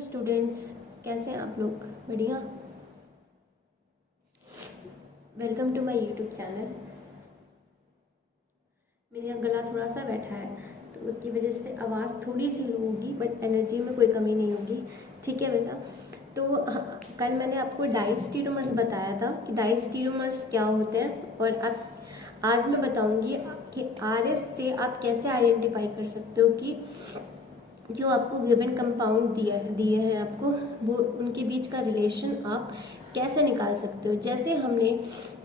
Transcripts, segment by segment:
Students, कैसे हैं आप लोग? बढ़िया। Welcome to my YouTube channel. मेरा गला थोड़ा सा बैठा है तो उसकी वजह से आवाज़ थोड़ी सी लो होगी, बट एनर्जी में कोई कमी नहीं होगी। ठीक है बेटा। तो कल मैंने आपको डायस्टीरोमर्स बताया था कि डायस्टीरोमर्स क्या होते हैं, और अब आज मैं बताऊंगी कि आरएस से आप कैसे आइडेंटिफाई कर सकते हो कि जो आपको गिवन कंपाउंड दिए हैं आपको, वो उनके बीच का रिलेशन आप कैसे निकाल सकते हो। जैसे हमने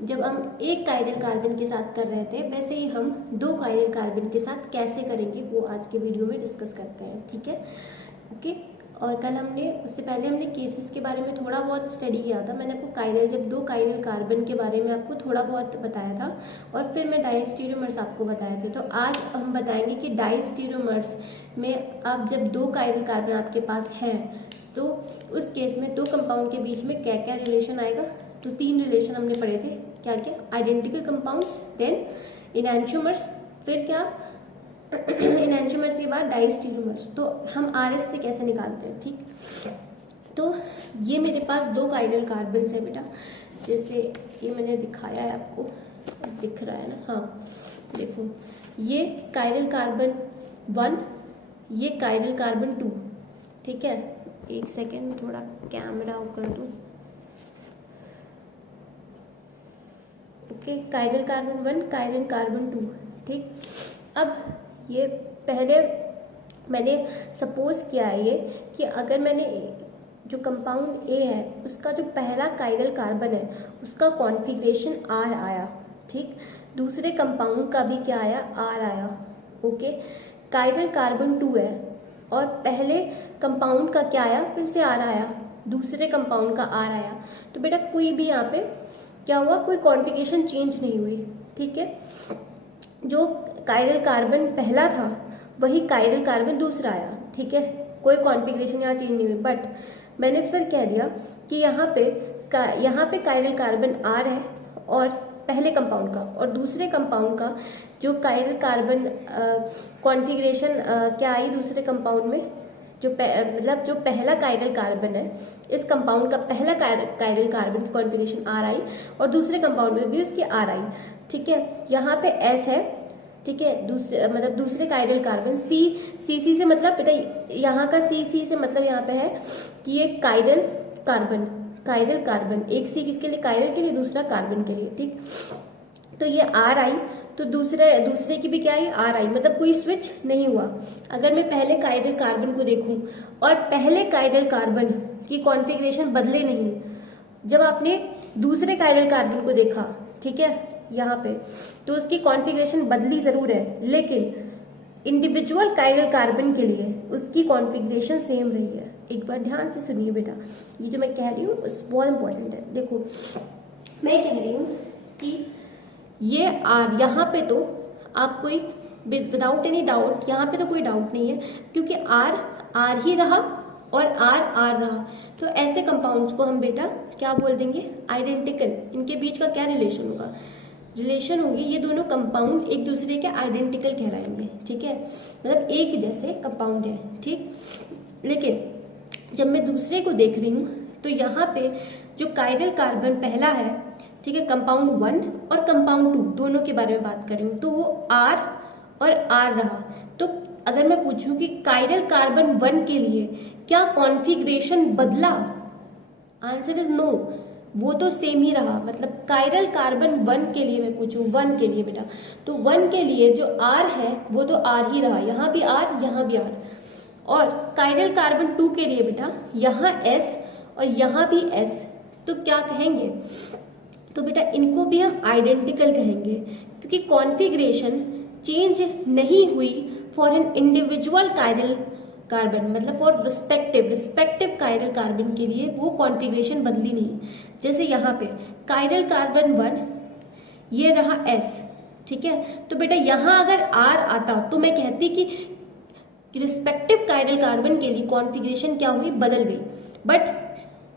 जब हम एक कायरल कार्बन के साथ कर रहे थे, वैसे ही हम दो कायरल कार्बन के साथ कैसे करेंगे वो आज के वीडियो में डिस्कस करते हैं। ठीक है, ओके। और कल उससे पहले हमने केसेस के बारे में थोड़ा बहुत स्टडी किया था। मैंने आपको जब दो कायरल कार्बन के बारे में आपको थोड़ा बहुत बताया था, और फिर मैं डायस्टीरोमर्स आपको बताए थे। तो आज हम बताएंगे कि डायस्टीरोमर्स में आप जब दो कायरल कार्बन आपके पास हैं तो उस केस में दो कंपाउंड के बीच में क्या क्या रिलेशन आएगा। तो तीन रिलेशन हमने पढ़े थे, क्या क्या? आइडेंटिकल कंपाउंड्स, देन इनैंशियोमर्स, फिर क्या इनैंशियोमर्स के बाद डायस्टीरोमर्स। तो हम आरएस से कैसे निकालते हैं, ठीक? तो ये मेरे पास दो कायरल कार्बन है बेटा, जैसे ये मैंने दिखाया है आपको, दिख रहा है ना? हाँ, देखो, ये कायरल कार्बन 1, ये कायरल कार्बन 2। ठीक है, एक सेकेंड, थोड़ा कैमरा ऑफ कर दूं। Okay, chiral carbon 1, chiral carbon 2। ठीक, अब ये पहले मैंने सपोज किया है ये कि अगर मैंने जो कंपाउंड ए है उसका जो पहला कायरल कार्बन है उसका कॉन्फ़िगरेशन आर आया, ठीक, दूसरे कंपाउंड का भी क्या आया? आर आया। ओके, कायरल कार्बन 2 है और पहले कंपाउंड का क्या आया? फिर से आर आया, दूसरे कंपाउंड का आर आया। तो बेटा कोई भी यहाँ पे क्या हुआ? कोई कॉन्फ़िगरेशन चेंज नहीं हुई। ठीक है, जो कायरल कार्बन पहला था वही कायरल कार्बन दूसरा आया। ठीक है, कोई कॉन्फ़िगरेशन यहाँ चेंज नहीं हुई। बट मैंने फिर कह दिया कि यहाँ पे कायरल कार्बन आर है और पहले कंपाउंड का, और दूसरे कंपाउंड का जो कायरल कार्बन कॉन्फ़िगरेशन क्या आई दूसरे कंपाउंड में, मतलब जो पहला कायरल कार्बन है इस कंपाउंड का पहला कायरल कार्बन की कॉन्फ़िगरेशन आर आई, और दूसरे कंपाउंड में भी उसकी आर आई। ठीक है, यहाँ पे एस है। ठीक है, दूसरे कायरल कार्बन सी से मतलब बेटा यहाँ का सी से मतलब यहाँ पे है कि ये कायरल कार्बन एक सी किसके लिए? कायरल के लिए, दूसरा कार्बन के लिए। ठीक, तो ये आर आई, तो दूसरे की भी क्या आई? आर आई, मतलब कोई स्विच नहीं हुआ। अगर मैं पहले कायरल कार्बन को देखूं और पहले कायरल कार्बन की कॉन्फ़िगरेशन बदले नहीं, जब आपने दूसरे कायरल कार्बन को देखा, ठीक है, यहाँ पे, तो उसकी कॉन्फ़िगरेशन बदली जरूर है, लेकिन इंडिविजुअल कायरल कार्बन के लिए उसकी कॉन्फ़िगरेशन सेम रही है। एक बार ध्यान से सुनिए बेटा, ये जो मैं कह रही हूँ बहुत इंपॉर्टेंट है। देखो, मैं कह रही हूँ कि ये आर, यहाँ पे तो आप कोई विदाउट एनी डाउट, यहाँ पे तो कोई डाउट नहीं है, क्योंकि आर ही रहा और आर रहा। तो ऐसे कंपाउंड्स को हम बेटा क्या बोल देंगे? आइडेंटिकल। इनके बीच का क्या रिलेशन होगा? रिलेशन होगी, ये दोनों कंपाउंड एक दूसरे के आइडेंटिकल कहलाएंगे। ठीक है, मतलब एक जैसे कंपाउंड है। ठीक, लेकिन जब मैं दूसरे को देख रही हूँ तो यहाँ पे जो कायरल कार्बन पहला है, ठीक है, कंपाउंड 1 और कंपाउंड 2 दोनों के बारे में बात कर रही हूँ, तो वो आर और आर रहा। तो अगर मैं पूछूं कि कायरल कार्बन 1 के लिए क्या कॉन्फ़िगरेशन बदला? आंसर इज नो, वो तो सेम ही रहा। मतलब कायरल कार्बन 1 के लिए मैं पूछूं, 1 के लिए बेटा, तो 1 के लिए जो आर है वो तो आर ही रहा, यहाँ भी आर, यहाँ भी आर। और कायरल कार्बन 2 के लिए बेटा यहाँ एस और यहाँ भी एस, तो क्या कहेंगे? तो बेटा इनको भी हम आइडेंटिकल कहेंगे, क्योंकि कॉन्फ़िगरेशन चेंज नहीं हुई for an individual chiral carbon, मतलब फॉर रिस्पेक्टिव कायरल कार्बन के लिए वो कॉन्फ़िगरेशन बदली नहीं। जैसे यहाँ पे कायरल कार्बन 1 ये रहा S, ठीक है, तो बेटा यहाँ अगर R आता तो मैं कहती कि रिस्पेक्टिव कायरल कार्बन के लिए कॉन्फ़िगरेशन क्या हुई? बदल गई। बट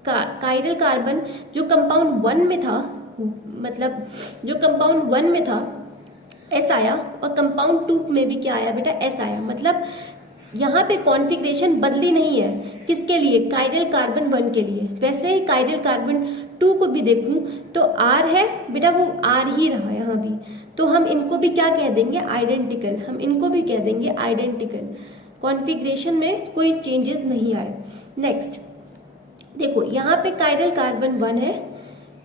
कायरल कार्बन जो कंपाउंड 1 में था, मतलब जो कंपाउंड 1 में था S आया, और कंपाउंड 2 में भी क्या आया बेटा? S आया। मतलब यहाँ पे कॉन्फ़िगरेशन बदली नहीं है। किसके लिए? कायरल कार्बन 1 के लिए। वैसे ही कायरल कार्बन 2 को भी देखूं तो R है बेटा, वो R ही रहा यहाँ भी, तो हम इनको भी क्या कह देंगे? आइडेंटिकल। हम इनको भी कह देंगे आइडेंटिकल। कॉन्फ़िगरेशन में कोई चेंजेस नहीं आए। नेक्स्ट देखो, यहाँ पे कायरल कार्बन 1 है,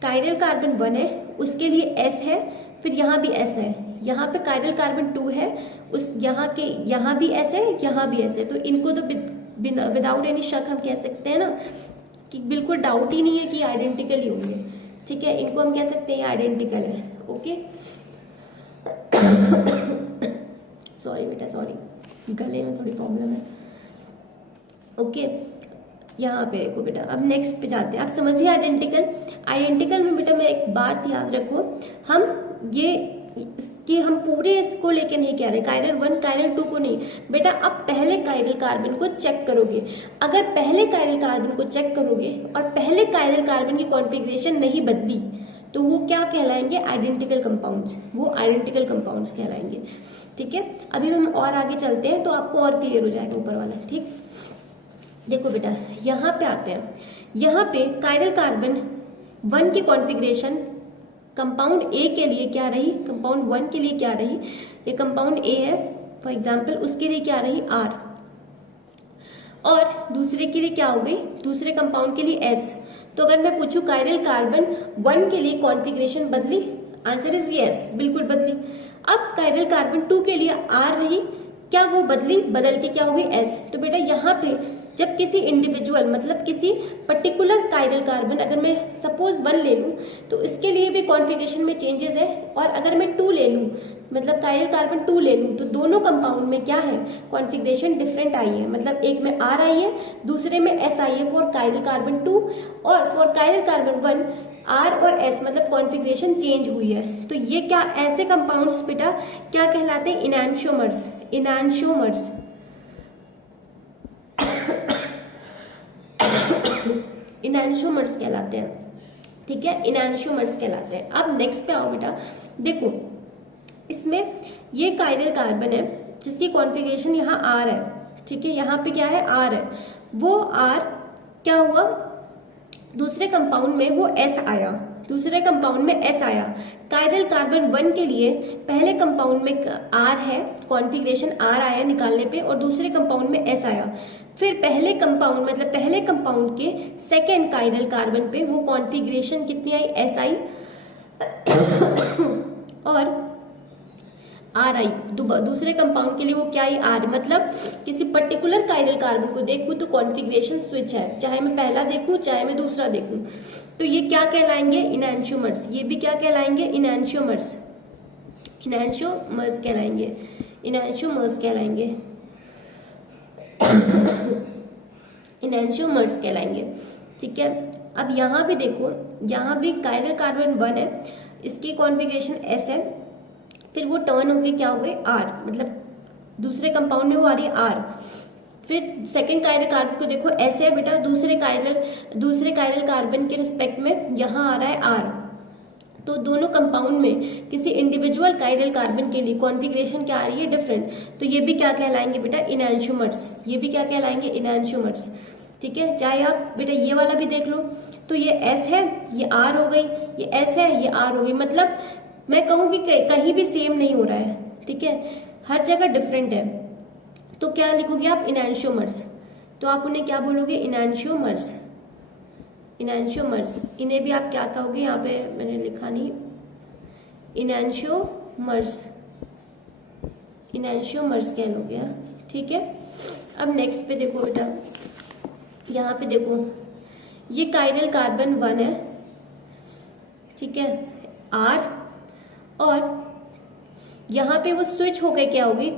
कायरल कार्बन 1 है, उसके लिए S है, फिर यहाँ भी S है। यहाँ पे कायरल कार्बन 2 है, उस यहाँ भी S है, यहाँ भी S है, तो इनको तो विदाउट एनी शक हम कह सकते हैं ना कि बिल्कुल डाउट ही नहीं है कि आइडेंटिकल ही होंगे। ठीक है, इनको हम कह सकते हैं आइडेंटिकल है। ओके सॉरी बेटा, सॉरी, गले में थोड़ी प्रॉब्लम है। ओके, यहाँ पे देखो बेटा, अब नेक्स्ट पे जाते हैं। आप समझिए आइडेंटिकल। आइडेंटिकल में बेटा मैं एक बात याद रखो, हम ये कि हम पूरे इसको लेके नहीं कह रहे, कायरल 1 कायरल 2 को नहीं बेटा। अब पहले कायरल कार्बन को चेक करोगे, अगर पहले कायरल कार्बन को चेक करोगे और पहले कायरल कार्बन की कॉन्फ़िगरेशन नहीं बदली तो वो क्या कहलाएंगे? Identical compounds. वो आइडेंटिकल कंपाउंड्स कहलाएंगे। ठीक है, अभी हम और आगे चलते हैं तो आपको और क्लियर हो जाएगा ऊपर वाला। ठीक, देखो बेटा यहाँ पे आते हैं। यहाँ पे कायरल कार्बन 1 की कॉन्फ़िगरेशन कंपाउंड ए के लिए क्या रही? कंपाउंड 1 के लिए क्या रही? ये कंपाउंड ए है फॉर एग्जांपल, उसके लिए क्या रही? R, और दूसरे के लिए क्या हो गई? दूसरे कंपाउंड के लिए S। तो अगर मैं पूछूं कायरल कार्बन 1 के लिए कॉन्फ़िगरेशन बदली? आंसर इज यस, बिल्कुल बदली। अब कायरल कार्बन 2 के लिए R रही, क्या वो बदली? बदल के क्या हो गई? S। तो बेटा यहाँ पे जब किसी इंडिविजुअल मतलब किसी पर्टिकुलर कायरल कार्बन, अगर मैं सपोज 1 ले लूं तो इसके लिए भी कॉन्फ़िगरेशन में चेंजेस है, और अगर मैं 2 ले लूं मतलब कायरल कार्बन 2 ले लूं तो दोनों कंपाउंड में क्या है? कॉन्फ़िगरेशन डिफरेंट आई है। मतलब एक में R आई है, दूसरे में S आई है फॉर कायरल कार्बन 2, और फॉर कायरल कार्बन 1 R और S मतलब कॉन्फ़िगरेशन चेंज हुई है। तो ये क्या ऐसे कंपाउंड्स बेटा क्या कहलाते हैं? इनैंशियोमर्स। इनैंशियोमर्स इनैंशियोमर्स कहलाते हैं। ठीक है, इनैंशियोमर्स कहलाते हैं। अब नेक्स्ट पे आओ बेटा, देखो इसमें ये कायरल कार्बन है जिसकी कॉन्फ़िगरेशन यहाँ R है। ठीक है, यहाँ पे क्या है? R है। वो R क्या हुआ? दूसरे कंपाउंड में वो S आया, दूसरे कंपाउंड में S आया। कायरल कार्बन 1 के लिए पहले कंपाउंड में R है, कॉन्फ़िगरेशन R आया निकालने पे, और दूसरे कंपाउंड में S आया। फिर पहले कंपाउंड मतलब पहले कंपाउंड के सेकेंड कायरल कार्बन पे वो कॉन्फ़िगरेशन कितनी आई? S आई और R आई। दूसरे कंपाउंड के लिए वो क्या आई? R। मतलब किसी पर्टिकुलर कायरल कार्बन को देखूं तो कॉन्फ़िगरेशन स्विच है, चाहे मैं पहला देखूं चाहे मैं दूसरा देखूं। तो ये क्या कहलाएंगे? इनैंशियोमर्स। ये भी क्या कहलाएंगे? इनैंशियोमर्स। इनैंशियोमर्स कहलाएंगे। इनैंशियोमर्स कहलाएंगे। इनैंशियोमर्स कहलाएंगे। ठीक है, अब यहाँ भी देखो, यहाँ भी कायरल कार्बन 1 है, इसकी कॉन्फ़िगरेशन S है, फिर वो टर्न होके क्या हो गए? R। मतलब दूसरे कंपाउंड में वो आ रही है R। फिर सेकेंड कायरल कार्बन को देखो, S है बेटा, दूसरे कायरल कार्बन के रिस्पेक्ट में यहाँ आ रहा है R। तो दोनों कंपाउंड में किसी इंडिविजुअल कायरल कार्बन के लिए कॉन्फ़िगरेशन क्या आ रही है? डिफरेंट। तो ये भी क्या कहलाएंगे बेटा? इनैंशियोमर्स। ये भी क्या कहलाएंगे? इनैंशियोमर्स। ठीक है, चाहे आप बेटा ये वाला भी देख लो, तो ये S है, ये R हो गई, ये S है, ये R हो गई। मतलब मैं कहूँगी कहीं भी सेम नहीं हो रहा है। ठीक है, हर जगह डिफरेंट है। तो क्या लिखोगे आप? इनैंशियोमर्स। तो आप उन्हें क्या बोलोगे? इनैंशियोमर्स। इनैंशियोमर्स, इन्हें भी आप क्या कहोगे? यहाँ पे मैंने लिखा नहीं, इनैंशियोमर्स। इनैंशियोमर्स कह लोगे। ठीक है, अब नेक्स्ट पे देखो बेटा, यहाँ पे देखो ये कायरल कार्बन 1 है। ठीक है, R, और यहाँ पे वो स्विच हो गए, क्या होगी?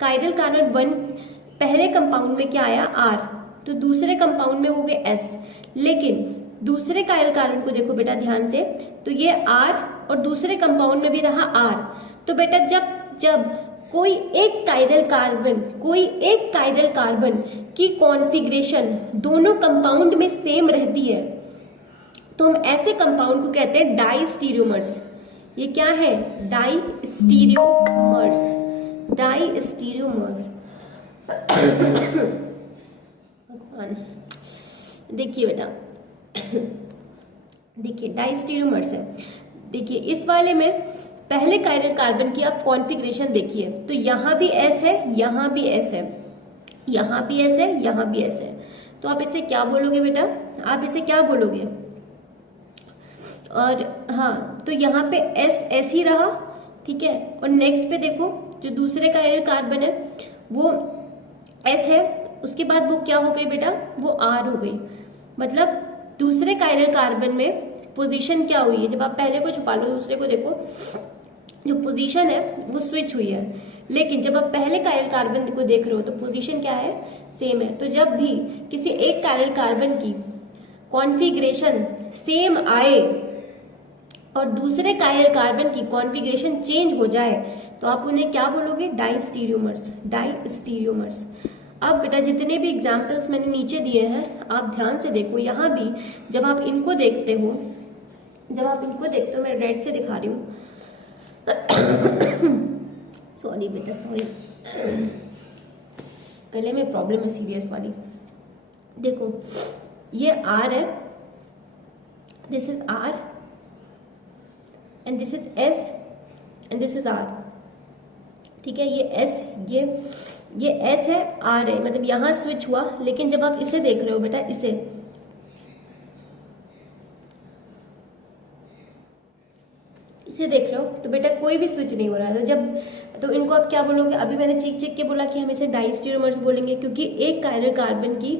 कायरल कार्बन 1 पहले कंपाउंड में क्या आया? R, तो दूसरे कंपाउंड में हो गए S। लेकिन दूसरे कायरल कार्बन को देखो बेटा ध्यान से, तो ये R और दूसरे कंपाउंड में भी रहा R। तो बेटा जब कोई एक कायरल कार्बन की कॉन्फ़िगरेशन दोनों कंपाउंड में सेम रहती है तो हम ऐसे कंपाउंड को कहते हैं डाइस्टीरियोमर्स। ये क्या है? डाइस्टीरियोमर्स। डाइस्टीरियोमर्स। भगवान, देखिए बेटा, देखिए डाइस्टीरियोमर्स है। देखिए इस वाले में पहले कायरल कार्बन की आप कॉन्फ़िगरेशन देखिए, तो यहाँ भी S है, यहाँ भी S है, यहाँ भी S है, यहाँ भी S है। तो आप इसे क्या बोलोगे बेटा, आप इसे क्या बोलोगे? और हाँ, तो यहाँ पे S ही रहा, ठीक है। और नेक्स्ट पे देखो, जो दूसरे कायरल कार्बन है वो S है, उसके बाद वो क्या हो गई बेटा, वो R हो गई। मतलब दूसरे कायरल कार्बन में पोजीशन क्या हुई है, जब आप पहले को छुपा लो दूसरे को देखो, जो पोजीशन है वो स्विच हुई है। लेकिन जब आप पहले कायरल कार्बन को देख रहे हो तो पोजीशन क्या है, सेम है। तो जब भी किसी एक कायरल कार्बन की कॉन्फ़िगरेशन सेम आए और दूसरे कायरल कार्बन की कॉन्फ़िगरेशन चेंज हो जाए तो आप उन्हें क्या बोलोगे, डाइस्टीरियोमर्स, डाइस्टीरियोमर्स। अब बेटा जितने भी एग्जाम्पल्स मैंने नीचे दिए हैं आप ध्यान से देखो, यहाँ भी जब आप इनको देखते हो, मैं रेड से दिखा रही हूँ, सॉरी बेटा सॉरी, गले में प्रॉब्लम है सीरियस वाली। देखो ये R है, this is R and this is S and this is R, ठीक है। ये S, ये S है, R है, मतलब यहां स्विच हुआ। लेकिन जब आप इसे देख रहे हो बेटा, इसे देख रहे हो तो बेटा कोई भी स्विच नहीं हो रहा है। तो इनको आप क्या बोलोगे, अभी मैंने चीख के बोला कि हम इसे डाइस्टीरियोमर्स बोलेंगे क्योंकि एक कायरल कार्बन की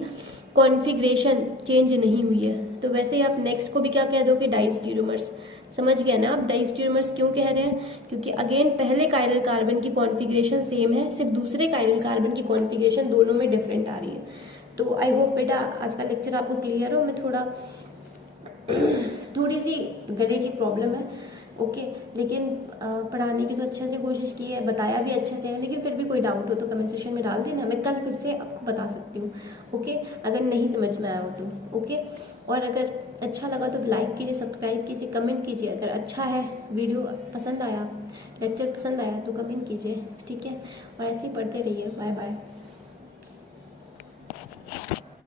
कॉन्फ़िगरेशन चेंज नहीं हुई है। तो वैसे ही आप नेक्स्ट को भी क्या कह दोगे, डाइस्टीरियोमर्स। समझ गया ना आप डाइस्टीरियोमर्स क्यों कह रहे हैं, क्योंकि अगेन पहले कायरल कार्बन की कॉन्फ़िगरेशन सेम है, सिर्फ दूसरे कायरल कार्बन की कॉन्फ़िगरेशन दोनों में डिफरेंट आ रही है। तो आई होप बेटा आज का लेक्चर आपको क्लियर हो। मैं थोड़ी सी गले की प्रॉब्लम है, ओके, लेकिन पढ़ाने की तो अच्छे से कोशिश की है, बताया भी अच्छे से है, लेकिन फिर भी कोई डाउट हो तो कमेंट सेक्शन में डाल देना, मैं कल फिर से आपको बता सकती हूँ, ओके, अगर नहीं समझ में आया हो तो, ओके। और अगर अच्छा लगा तो लाइक कीजिए, सब्सक्राइब कीजिए, कमेंट कीजिए। अगर अच्छा है, वीडियो पसंद आया, लेक्चर पसंद आया तो कमेंट कीजिए, ठीक है। और ऐसे ही पढ़ते रहिए। Bye bye.